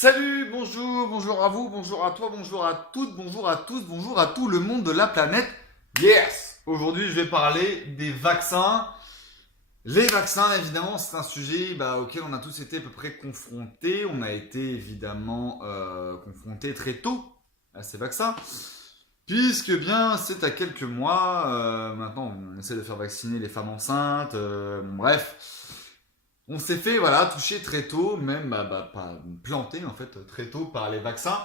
Salut, bonjour, bonjour à vous, bonjour à toi, bonjour à toutes, bonjour à tous, bonjour à tout le monde de la planète. Yes! Aujourd'hui, je vais parler des vaccins. Les vaccins, évidemment, c'est un sujet auquel on a tous été à peu près confrontés. On a été évidemment confrontés très tôt à ces vaccins. Puisque bien, c'est à quelques mois, maintenant on essaie de faire vacciner les femmes enceintes, bref. On s'est fait toucher très tôt, même pas planté en fait très tôt par les vaccins.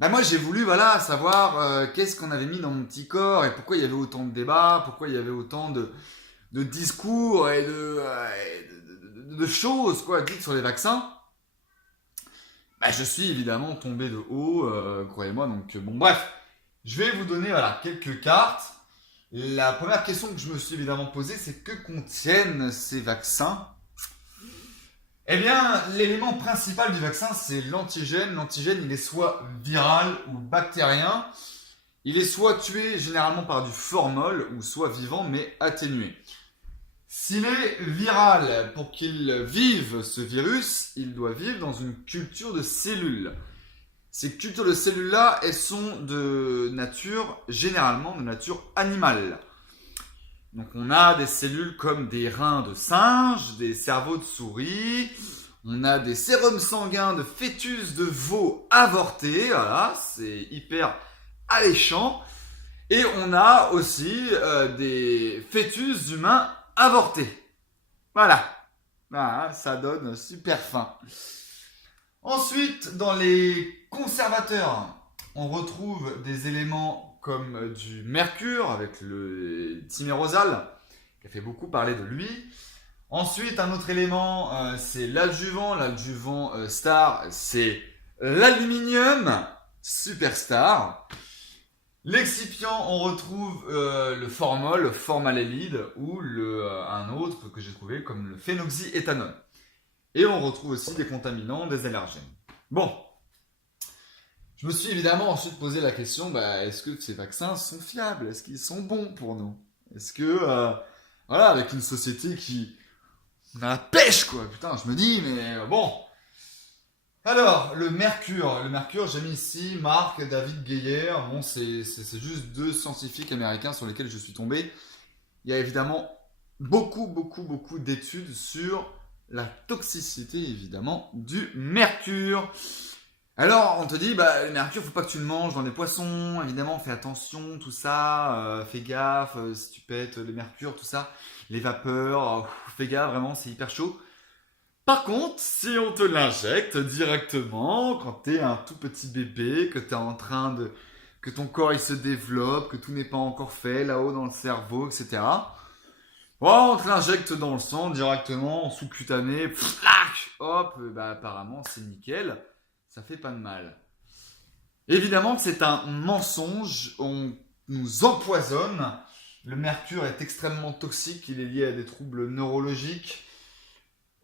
Moi j'ai voulu savoir qu'est-ce qu'on avait mis dans mon petit corps et pourquoi il y avait autant de débats, pourquoi il y avait autant de discours et de choses dites sur les vaccins. Je suis évidemment tombé de haut, croyez-moi. Donc bref, je vais vous donner quelques cartes. La première question que je me suis évidemment posée, c'est que contiennent ces vaccins? Eh bien, l'élément principal du vaccin, c'est l'antigène. L'antigène, il est soit viral ou bactérien. Il est soit tué généralement par du formol ou soit vivant mais atténué. S'il est viral, pour qu'il vive ce virus, il doit vivre dans une culture de cellules. Ces cultures de cellules-là, elles sont généralement de nature animale. Donc on a des cellules comme des reins de singe, des cerveaux de souris, on a des sérums sanguins de fœtus de veau avortés, c'est hyper alléchant. Et on a aussi des fœtus humains avortés. Voilà, ça donne super faim. Ensuite, dans les conservateurs, on retrouve des éléments comme du mercure avec le thymérosal, qui a fait beaucoup parler de lui. Ensuite, un autre élément, c'est l'adjuvant. L'adjuvant star, c'est l'aluminium superstar. L'excipient, on retrouve le formol, le formaldéhyde, ou un autre que j'ai trouvé comme le phénoxyéthanol. Et on retrouve aussi des contaminants, des allergènes. Bon, je me suis évidemment ensuite posé la question, est-ce que ces vaccins sont fiables? Est-ce qu'ils sont bons pour nous? Est-ce que, avec une société qui... On a la pêche, quoi. Putain, je me dis, mais bon. Alors, le mercure, j'ai mis ici Marc, David Geyer. Bon, c'est juste deux scientifiques américains sur lesquels je suis tombé. Il y a évidemment beaucoup d'études sur la toxicité, évidemment, du mercure. Alors, on te dit, le mercure, faut pas que tu le manges dans les poissons, évidemment, fais attention, tout ça, fais gaffe, si tu pètes le mercure, tout ça, les vapeurs, fais gaffe, vraiment, c'est hyper chaud. Par contre, si on te l'injecte directement, quand t'es un tout petit bébé, que t'es en train de... que ton corps, il se développe, que tout n'est pas encore fait, là-haut dans le cerveau, etc., on te l'injecte dans le sang directement, sous-cutané, hop, apparemment, c'est nickel. Ça fait pas de mal. Évidemment que c'est un mensonge, on nous empoisonne. Le mercure est extrêmement toxique, il est lié à des troubles neurologiques,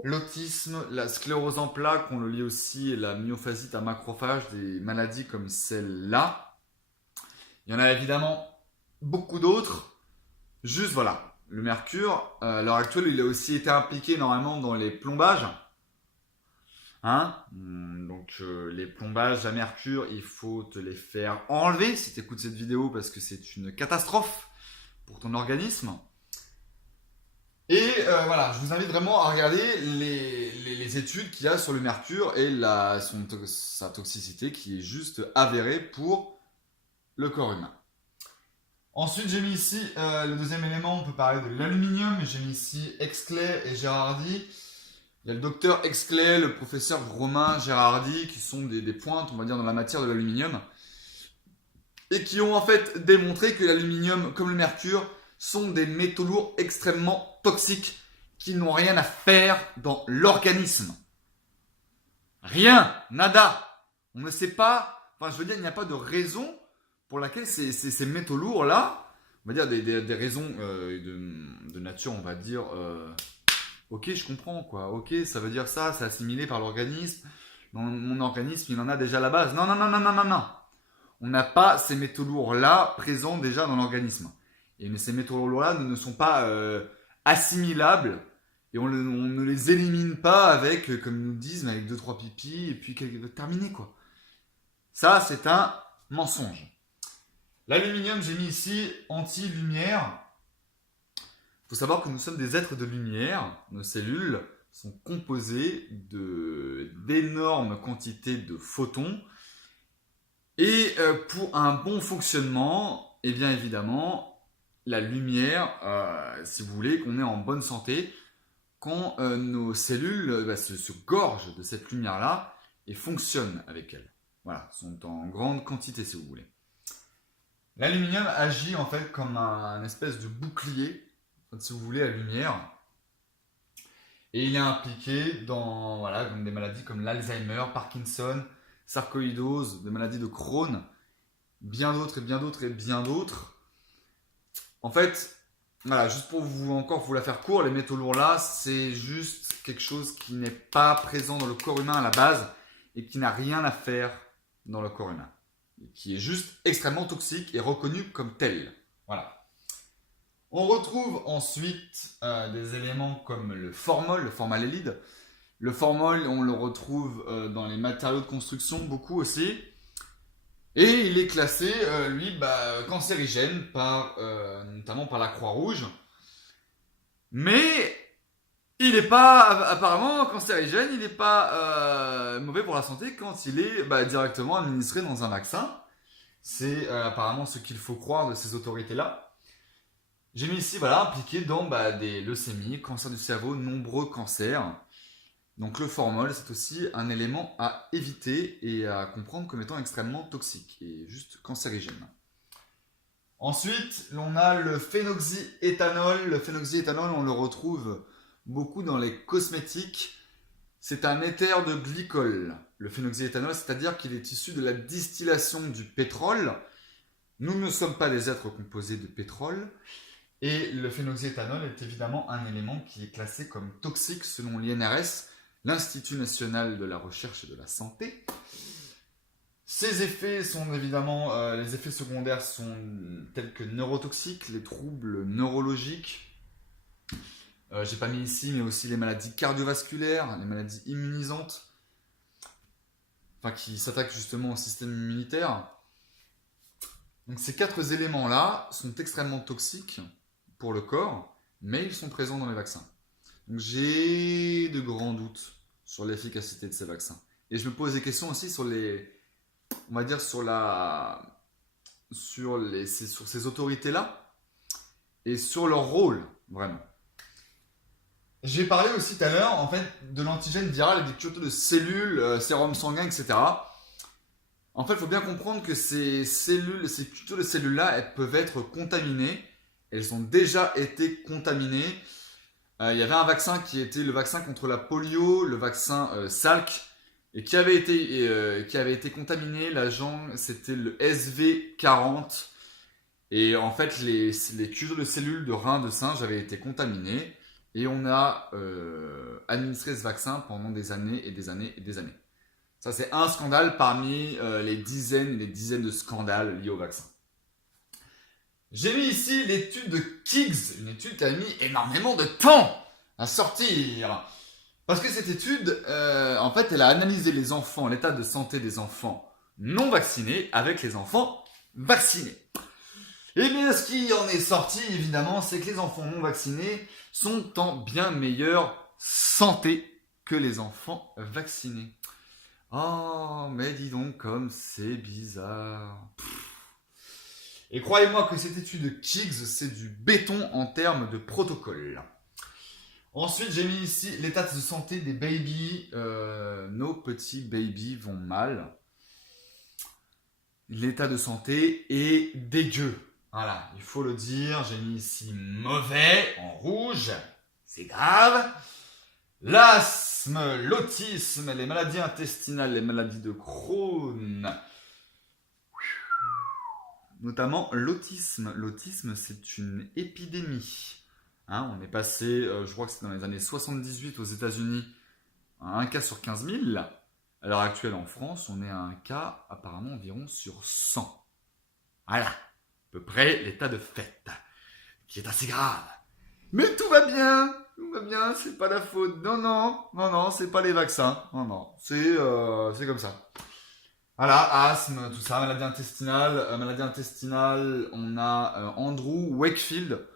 l'autisme, la sclérose en plaques, on le lie aussi à la myophasite à macrophage, des maladies comme celle-là. Il y en a évidemment beaucoup d'autres. Juste le mercure, à l'heure actuelle, il a aussi été impliqué normalement dans les plombages. Donc les plombages à mercure, il faut te les faire enlever si tu écoutes cette vidéo parce que c'est une catastrophe pour ton organisme. Et je vous invite vraiment à regarder les études qu'il y a sur le mercure et sa toxicité qui est juste avérée pour le corps humain. Ensuite, j'ai mis ici le deuxième élément, on peut parler de l'aluminium. J'ai mis ici Exley et Gérardi. Il y a le docteur Exley, le professeur Romain Gérardi, qui sont des pointes, on va dire, dans la matière de l'aluminium, et qui ont en fait démontré que l'aluminium, comme le mercure, sont des métaux lourds extrêmement toxiques, qui n'ont rien à faire dans l'organisme. Rien, nada. On ne sait pas, il n'y a pas de raison pour laquelle ces métaux lourds-là, on va dire des raisons de nature, on va dire... Ok, je comprends, quoi. Ok, ça veut dire ça, c'est assimilé par l'organisme. Dans mon organisme, il en a déjà la base. Non. On n'a pas ces métaux lourds-là présents déjà dans l'organisme. Mais ces métaux lourds-là ne sont pas assimilables Et on ne les élimine pas avec, comme ils nous disent, mais avec 2-3 pipis, et puis terminé, quoi. Ça, c'est un mensonge. L'aluminium, j'ai mis ici anti-lumière. Il faut savoir que nous sommes des êtres de lumière. Nos cellules sont composées d'énormes quantités de photons. Et pour un bon fonctionnement, eh bien évidemment, la lumière, si vous voulez, qu'on est en bonne santé, quand nos cellules se gorgent de cette lumière-là et fonctionnent avec elle. Voilà, sont en grande quantité si vous voulez. L'aluminium agit en fait comme un espèce de bouclier, si vous voulez, à lumière. Et il est impliqué dans comme des maladies comme l'Alzheimer, Parkinson, sarcoïdose, des maladies de Crohn, bien d'autres et bien d'autres et bien d'autres. En fait, voilà, juste pour vous la faire court, les métaux lourds là, c'est juste quelque chose qui n'est pas présent dans le corps humain à la base et qui n'a rien à faire dans le corps humain. Et qui est juste extrêmement toxique et reconnu comme tel. Voilà. On retrouve ensuite des éléments comme le formol, le formaldéhyde. Le formol, on le retrouve dans les matériaux de construction beaucoup aussi. Et il est classé, cancérigène, notamment par la Croix-Rouge. Mais il n'est pas apparemment cancérigène, il n'est pas mauvais pour la santé quand il est directement administré dans un vaccin. C'est apparemment ce qu'il faut croire de ces autorités-là. J'ai mis ici, impliqué dans des leucémies, cancer du cerveau, nombreux cancers. Donc le formol, c'est aussi un élément à éviter et à comprendre comme étant extrêmement toxique et juste cancérigène. Ensuite, l'on a le phénoxyéthanol. Le phénoxyéthanol, on le retrouve beaucoup dans les cosmétiques. C'est un éther de glycol, le phénoxyéthanol, c'est-à-dire qu'il est issu de la distillation du pétrole. Nous ne sommes pas des êtres composés de pétrole. Et le phénoxyéthanol est évidemment un élément qui est classé comme toxique selon l'INRS, l'Institut national de la recherche et de la santé. Ces effets sont évidemment, les effets secondaires sont tels que neurotoxiques, les troubles neurologiques. J'ai pas mis ici, mais aussi les maladies cardiovasculaires, les maladies immunisantes, qui s'attaquent justement au système immunitaire. Donc ces 4 éléments-là sont extrêmement toxiques pour le corps, mais ils sont présents dans les vaccins. Donc j'ai de grands doutes sur l'efficacité de ces vaccins. Et je me pose des questions aussi sur ces autorités-là et sur leur rôle, vraiment. J'ai parlé aussi tout à l'heure, en fait, de l'antigène viral et des cultures de cellules, sérum sanguin, etc. En fait, il faut bien comprendre que ces cultures de cellules-là, elles peuvent être contaminées. Elles ont déjà été contaminées. Il y avait un vaccin qui était le vaccin contre la polio, le vaccin Salk, et qui avait été contaminé. L'agent, c'était le SV40. Et en fait, les cultures de cellules de reins de singe avaient été contaminées. Et on a administré ce vaccin pendant des années et des années et des années. Ça, c'est un scandale parmi les dizaines et les dizaines de scandales liés au vaccin. J'ai mis ici l'étude de Kiggs, une étude qui a mis énormément de temps à sortir. Parce que cette étude, en fait, elle a analysé les enfants, l'état de santé des enfants non vaccinés avec les enfants vaccinés. Et bien, ce qui en est sorti, évidemment, c'est que les enfants non vaccinés sont en bien meilleure santé que les enfants vaccinés. Oh, mais dis donc comme c'est bizarre. Et croyez-moi que cette étude Kiggs, c'est du béton en termes de protocole. Ensuite, j'ai mis ici l'état de santé des babies. Nos petits babies vont mal. L'état de santé est dégueu. Voilà, il faut le dire. J'ai mis ici mauvais en rouge. C'est grave. L'asthme, l'autisme, les maladies intestinales, les maladies de Crohn. Notamment l'autisme. L'autisme, c'est une épidémie. On est passé, je crois que c'est dans les années 78 aux États-Unis, à 1 cas sur 15 000. À l'heure actuelle en France, on est à un cas apparemment environ sur 100. Voilà, à peu près l'état de fait, qui est assez grave. Mais tout va bien. tout va bien, c'est pas la faute. Non, non, non, non, c'est pas les vaccins. Non, non, c'est comme ça. Voilà, asthme, tout ça, maladie intestinale. Maladie intestinale, on a Andrew Wakefield.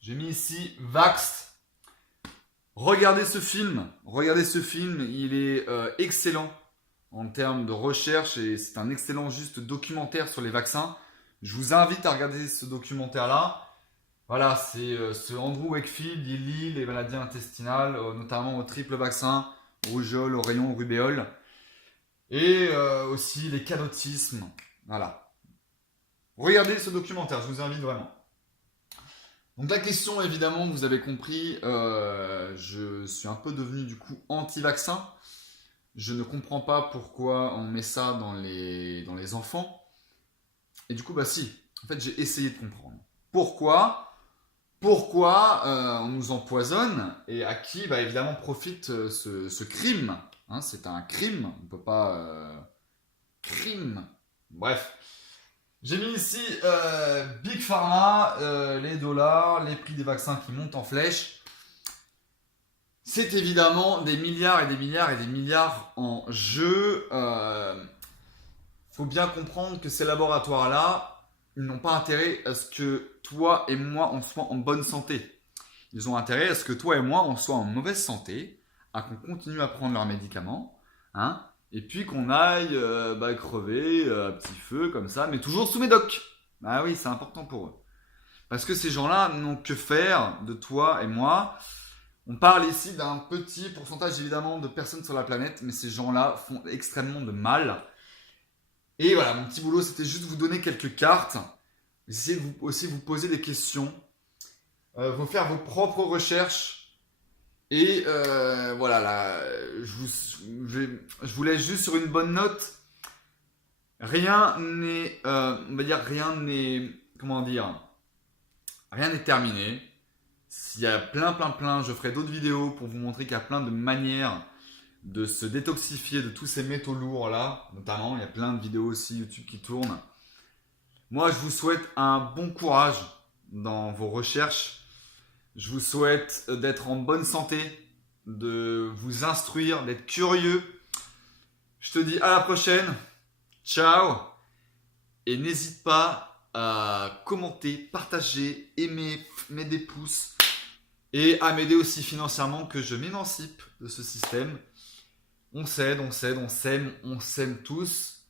J'ai mis ici Vaxxed. Regardez ce film, il est excellent en termes de recherche et c'est un excellent juste documentaire sur les vaccins. Je vous invite à regarder ce documentaire-là. Voilà, c'est ce Andrew Wakefield, il lit les maladies intestinales, notamment au triple vaccin, rougeole, oreillon, rubéole, et aussi les canotismes. Voilà. Regardez ce documentaire, je vous invite vraiment. Donc la question, évidemment, vous avez compris, je suis un peu devenu du coup anti-vaccin. Je ne comprends pas pourquoi on met ça dans les enfants. Et du coup, bah si, en fait j'ai essayé de comprendre. Pourquoi on nous empoisonne et à qui, bah, évidemment, profite ce crime. Hein, c'est un crime, on ne peut pas... crime. Bref. J'ai mis ici Big Pharma, les dollars, les prix des vaccins qui montent en flèche. C'est évidemment des milliards et des milliards et des milliards en jeu. Faut bien comprendre que ces laboratoires-là, ils n'ont pas intérêt à ce que toi et moi, on soit en bonne santé. Ils ont intérêt à ce que toi et moi, on soit en mauvaise santé, à qu'on continue à prendre leurs médicaments, hein, et puis qu'on aille crever à petit feu, comme ça, mais toujours sous médoc. Ah oui, c'est important pour eux. Parce que ces gens-là n'ont que faire de toi et moi. On parle ici d'un petit pourcentage, évidemment, de personnes sur la planète, mais ces gens-là font extrêmement de mal. Et voilà, mon petit boulot, c'était juste vous donner quelques cartes. Essayez de aussi vous poser des questions. Vous faire vos propres recherches. Et voilà, là, je vous laisse juste sur une bonne note. Rien n'est, on va dire, rien n'est terminé. S'il y a plein, je ferai d'autres vidéos pour vous montrer qu'il y a plein de manières de se détoxifier de tous ces métaux lourds là, notamment. Il y a plein de vidéos aussi YouTube qui tournent. Moi, je vous souhaite un bon courage dans vos recherches. Je vous souhaite d'être en bonne santé, de vous instruire, d'être curieux. Je te dis à la prochaine. Ciao. Et n'hésite pas à commenter, partager, aimer, mettre des pouces et à m'aider aussi financièrement que je m'émancipe de ce système. On s'aide, on s'aime, on s'aime tous.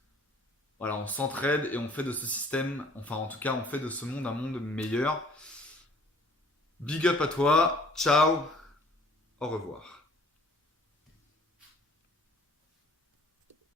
Voilà, on s'entraide et on fait de ce système, enfin en tout cas on fait de ce monde un monde meilleur. Big up à toi, ciao, au revoir.